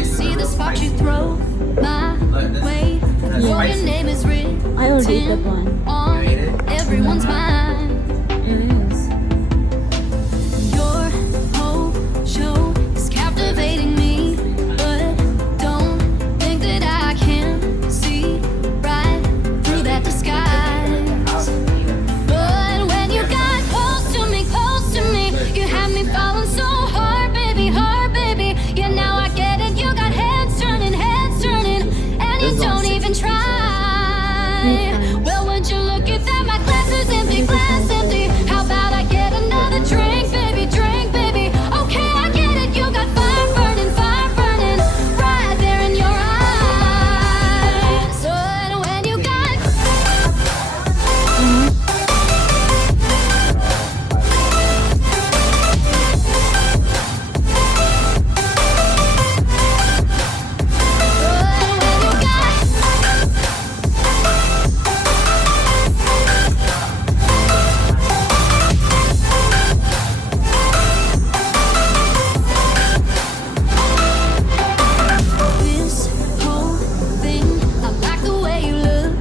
See the spark you throw my way. Your name is written I already ate that one. on everyone's mind. It is. Your whole show is captivating me, but don't think that I can see right through that disguise. But when you got close to me, you had me falling so hard, baby, hard, baby. Yeah, now I get it. You got heads turning, and you don't even try. Well, would you look at that? My glass is empty, glass empty. How about I get another drink, baby, drink, baby? Okay, I get it. You got fire burning, right there in your eyes. But when you got this whole thing, I like the way you look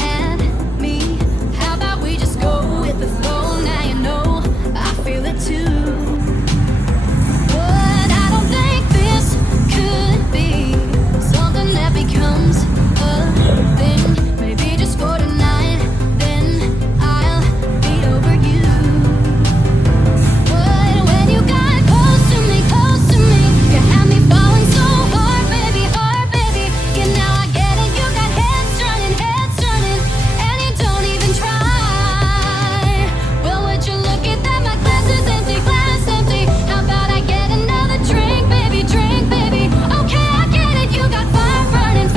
at me. How about we just go with the flow? Now you know I feel it too. But I don't think this could be something that becomes a thing. Maybe just for tonight, then I'll be over you. But when you got close to me, you had me falling so hard, baby, hard, baby. Yeah, now I get it. You got heads turning, and you don't even try. Well, would you look at that? My glass is empty, glass empty. How about I get another drink, baby, drink, baby? Okay, I get it. You got fire burning,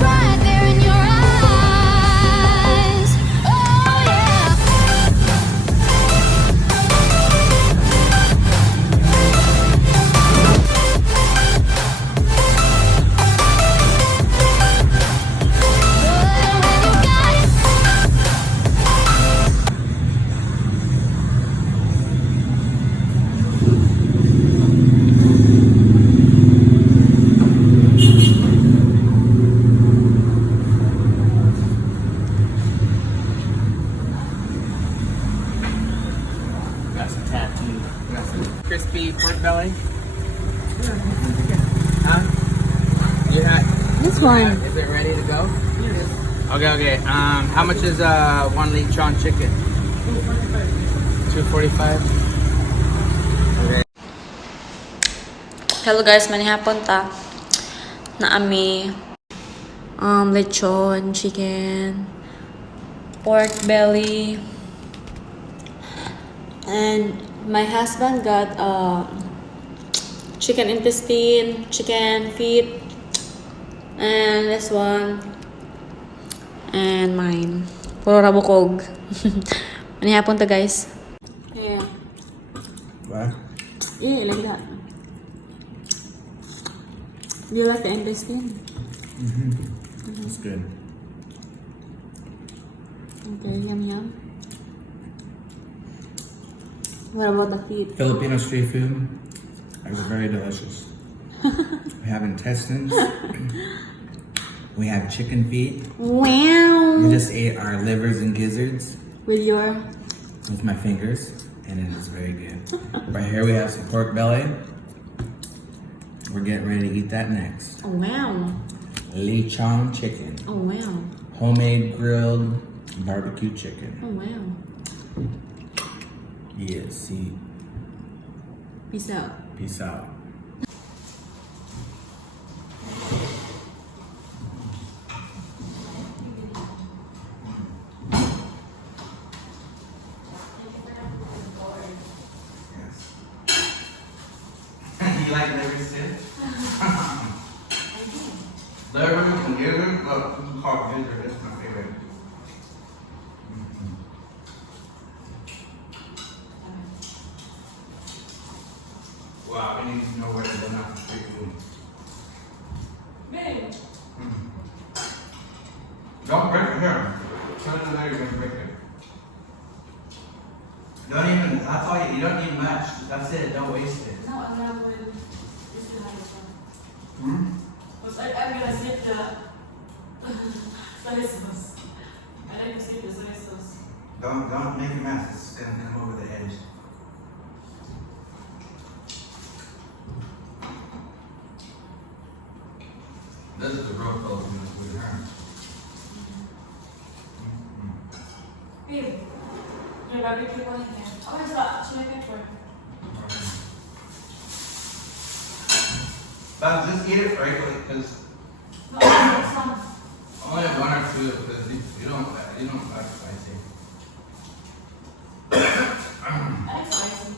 right there in your eyes. Oh yeah. Got some tattoo. Got some crispy pork belly. Huh? You're not. This you're one. not- Is it ready to go? Okay. How much is 1 lechon chicken? 245. Okay. Hello guys, manihapon ta. Naami lechon, chicken, pork belly, and my husband got chicken intestine, chicken feet, and this one, and mine. Puro rabukog. Manihapon ta guys. Yeah. What? Yeah, like that. Do you like the intestine? That's good. Okay, yum. What about the feet? Filipino street food is very delicious. We have intestines. We have chicken feet. Wow! We just ate our livers and gizzards With your... with my fingers, and it is very good. Right here we have some pork belly. We're getting ready to eat that next. Oh, wow. Lechon chicken. Oh, wow. Homemade grilled barbecue chicken. Oh, wow. Yes, see. Peace out. Peace out. You like livers too? Livers and gizzards, but this is called gizzard. It's my favorite. Wow, I need to know where to go now for street food. Don't break it here. Turn it there, you're gonna break it. Don't even, that's all you don't need much. That's it, don't waste it. No, I'm not going to... Because I'm gonna skip the soy sauce. I like to skip the soy sauce. Don't make a mess. It's gonna come over the edge. This is the real Filipino food, huh? Babe, your barbecue one here. Oh, it's got chili pepper. But just eat it regularly, because No, it's not. only one or two, because you don't like spicy. I like spicy.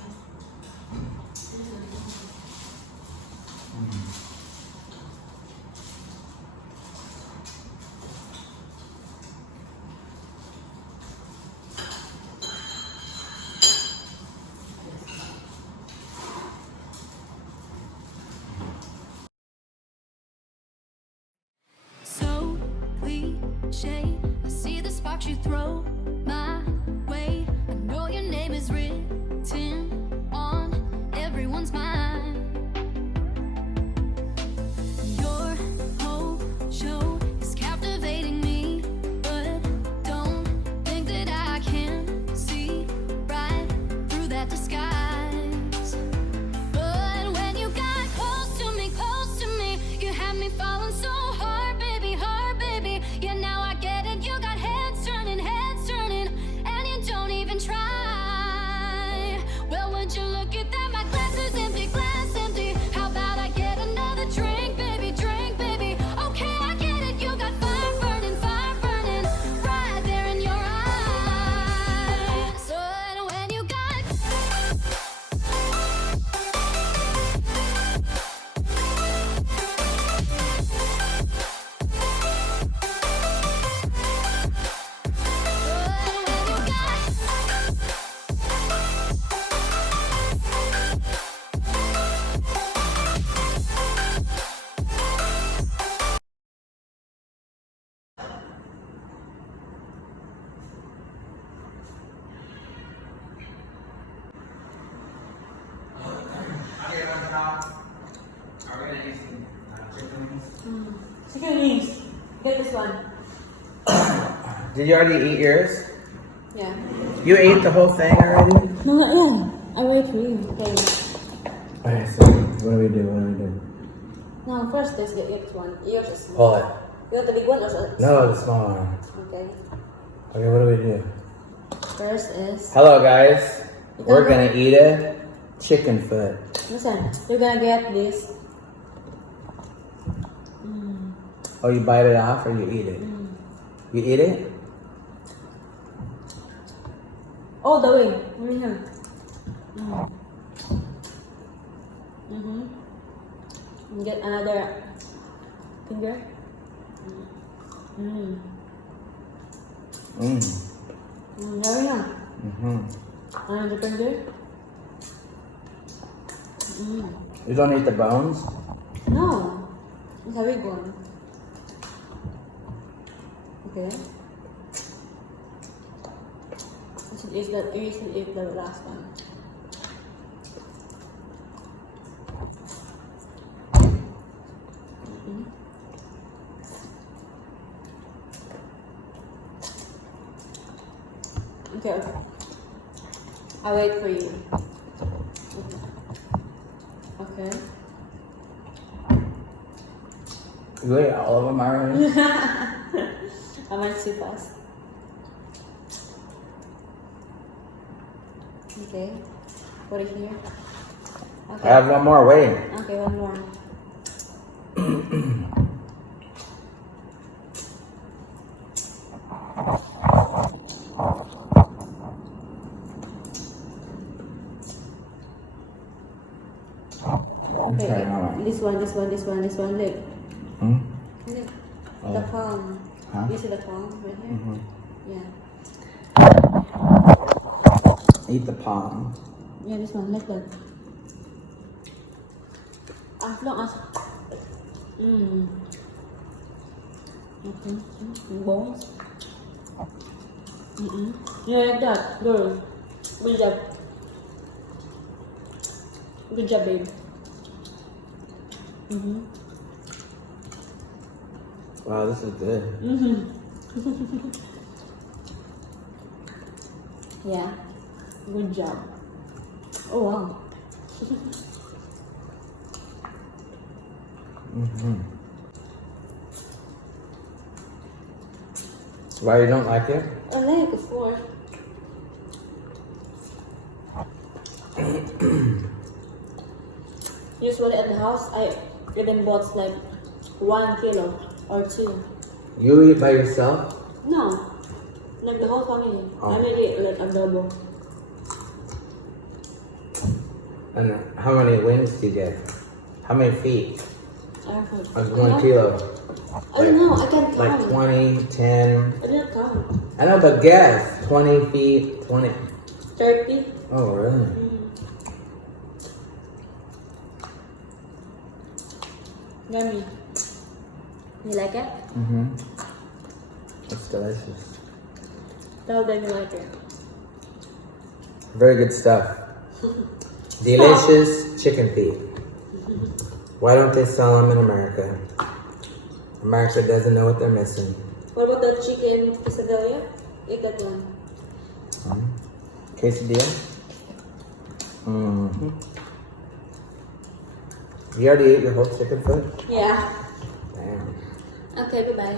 So cliche. I see the sparks you throw my way. I know your name is written on everyone's mind. Your whole show is captivating me, but don't think that I can see right through that disguise. But when you got close to me, you had me falling so hard, baby, hard, baby. Yeah, now I get it. You got heads turning, and you don't even try. Well, would you look at that? My glass is empty, glass empty. How about I get another drink, baby, drink, baby? Okay, I get it. You got fire burning, right there in your eyes. But when you got Okay, on top. Are we gonna eat some chicken wings? Chicken wings. Get this one. Did you already eat yours? Yeah. You ate the whole thing already? No, not yan. I wait for you. Okay. Okay, so what do we do? No, first there's the eighth one. Yours is small. Pull it. You want the big one or so? No, the small one. Okay. Okay, what do we do? First is... Hello guys. We're gonna eat a chicken foot. Listen, you're gonna get this. Oh, you bite it off or you eat it? You eat it? All the way. Right here. And get another finger. There we go. Another finger. You don't eat the bones? No. It's a big one. Okay. You should eat the last one. Okay. I'll wait for you. Okay. You ate all of them already? I went too fast. Okay. Put it here. Okay. I have one more, wait. Okay, one more. Okay, Okay, alright. this one, look. Hmm? Look, Oh. the palm. Huh? You see the palm right here? Yeah. Eat the palm. Yeah, this one, look. As long as... Okay. Bones. Yeah, like that. Girl. Good job. Good job, babe. Wow, this is good. Yeah. Good job. Oh wow. Why you don't like it? I like, of course. Usually at the house, I even bought like 1 kilo or 2. You eat by yourself? No, like the whole family. Oh. I make it like adobo. And how many wings do you get? How many feet? I don't know. Like 1 kilo. I don't know. I can't Like count. 20, 10. I didn't count. I know, but guess. 20 feet, 20. 30. Oh, really? Yummy. You like it? Mm-hmm. It's delicious. Tell them you like it. Very good stuff. Delicious chicken feet. Why don't they sell them in America? America doesn't know what they're missing. What about the chicken quesadilla? Eat that one. Quesadilla? Mm-hmm. You already ate your whole chicken foot? Yeah. Damn. Okay, bye-bye.